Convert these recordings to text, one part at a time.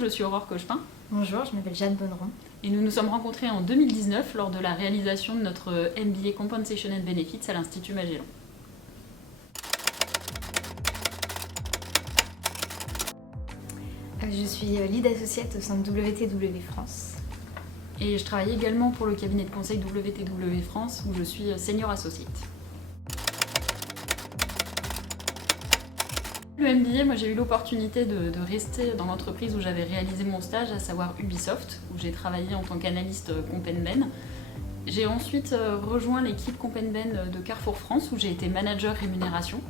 je suis Aurore Cochepin. Bonjour, je m'appelle Jeanne Bonneron. Et nous nous sommes rencontrés en 2019 lors de la réalisation de notre MBA Compensation and Benefits à l'Institut Magellan. Je suis lead associate au sein de WTW France. Et je travaille également pour le cabinet de conseil WTW France où je suis senior associate. Le MBA, moi j'ai eu l'opportunité de rester dans l'entreprise où j'avais réalisé mon stage, à savoir Ubisoft, où j'ai travaillé en tant qu'analyste Compenben. J'ai ensuite rejoint l'équipe Compenben de Carrefour France, où j'ai été manager rémunération.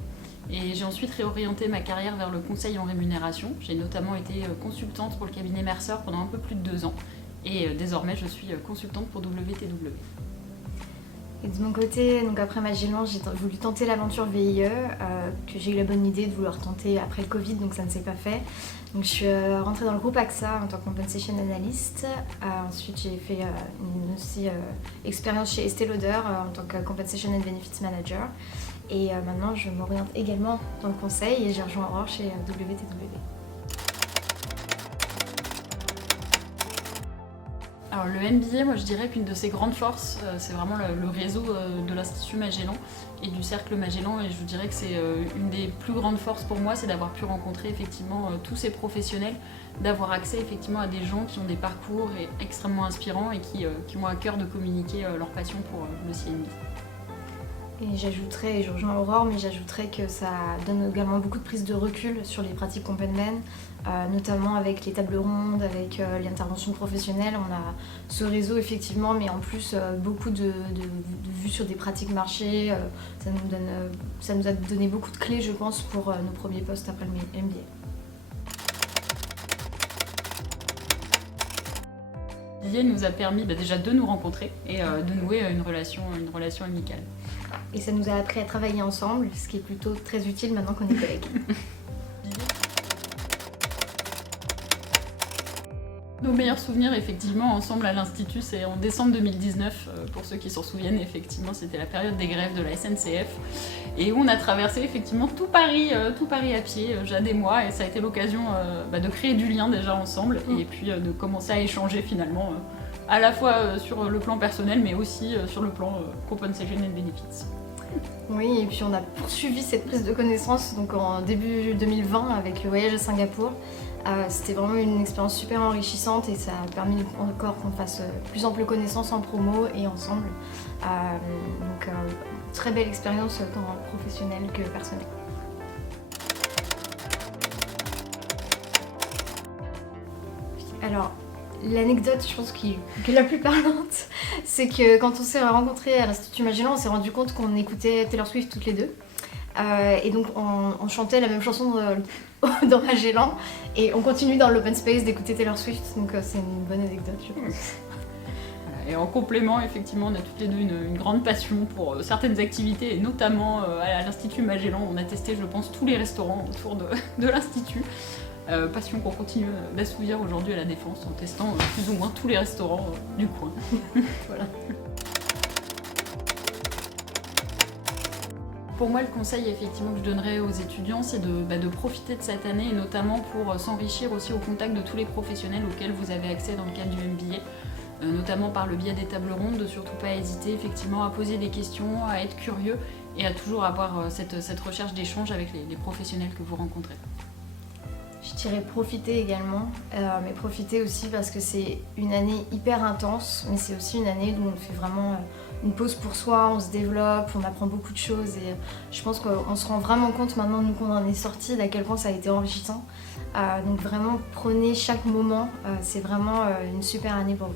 Et j'ai ensuite réorienté ma carrière vers le conseil en rémunération. J'ai notamment été consultante pour le cabinet Mercer pendant un peu plus de 2 ans. Et désormais, je suis consultante pour WTW. Et de mon côté, donc après Magellan, j'ai voulu tenter l'aventure VIE, que j'ai eu la bonne idée de vouloir tenter après le Covid, donc ça ne s'est pas fait. Donc je suis rentrée dans le groupe AXA en tant que Compensation Analyst. Ensuite, j'ai fait une expérience chez Estée Lauder en tant que Compensation and Benefits Manager. Et maintenant, je m'oriente également dans le conseil et j'ai rejoint Aurore chez WTW. Alors le MBA, moi je dirais qu'une de ses grandes forces, c'est vraiment le réseau de l'Institut Magellan et du Cercle Magellan, et je dirais que c'est une des plus grandes forces pour moi, c'est d'avoir pu rencontrer effectivement tous ces professionnels, d'avoir accès effectivement à des gens qui ont des parcours extrêmement inspirants et qui ont à cœur de communiquer leur passion pour le CNB. Et j'ajouterais, et je rejoins Aurore, mais j'ajouterais que ça donne également beaucoup de prise de recul sur les pratiques Compenben, notamment avec les tables rondes, avec les interventions professionnelles. On a ce réseau effectivement, mais en plus beaucoup de vues sur des pratiques marché. Ça nous a donné beaucoup de clés, je pense, pour nos premiers postes après le MBA. L'IA nous a permis déjà de nous rencontrer et de nouer une relation amicale. Et ça nous a appris à travailler ensemble, ce qui est plutôt très utile maintenant qu'on est collègues. Nos meilleurs souvenirs effectivement ensemble à l'Institut, c'est en décembre 2019, pour ceux qui s'en souviennent, effectivement c'était la période des grèves de la SNCF et où on a traversé effectivement tout Paris à pied, Jade et moi, et ça a été l'occasion de créer du lien déjà ensemble et puis de commencer à échanger finalement à la fois sur le plan personnel mais aussi sur le plan Compensation and Benefits. Oui, et puis on a poursuivi cette prise de connaissance donc en début 2020 avec le voyage à Singapour. C'était vraiment une expérience super enrichissante et ça a permis encore qu'on fasse plus ample connaissance en promo et ensemble. Très belle expérience tant professionnelle que personnelle. Alors, l'anecdote, je pense, qui est la plus parlante, c'est que quand on s'est rencontrés à l'Institut Magellan, on s'est rendu compte qu'on écoutait Taylor Swift toutes les deux. Et donc on chantait la même chanson dans Magellan et on continue dans l'open space d'écouter Taylor Swift, donc c'est une bonne anecdote, je pense. Et en complément, effectivement, on a toutes les deux une grande passion pour certaines activités, et notamment à l'Institut Magellan, on a testé, je pense, tous les restaurants autour de l'Institut. Passion qu'on continue d'assouvir aujourd'hui à la Défense en testant plus ou moins tous les restaurants du coin. Voilà. Pour moi, le conseil effectivement que je donnerais aux étudiants, c'est de profiter de cette année, et notamment pour s'enrichir aussi au contact de tous les professionnels auxquels vous avez accès dans le cadre du MBA, notamment par le biais des tables rondes, de surtout pas hésiter effectivement à poser des questions, à être curieux et à toujours avoir cette recherche d'échange avec les professionnels que vous rencontrez. Je dirais profiter également, mais profiter aussi parce que c'est une année hyper intense, mais c'est aussi une année où on fait vraiment une pause pour soi, on se développe, on apprend beaucoup de choses et je pense qu'on se rend vraiment compte maintenant, nous qu'on en est sortis, d'à quel point ça a été enrichissant. Donc vraiment prenez chaque moment, c'est vraiment une super année pour vous.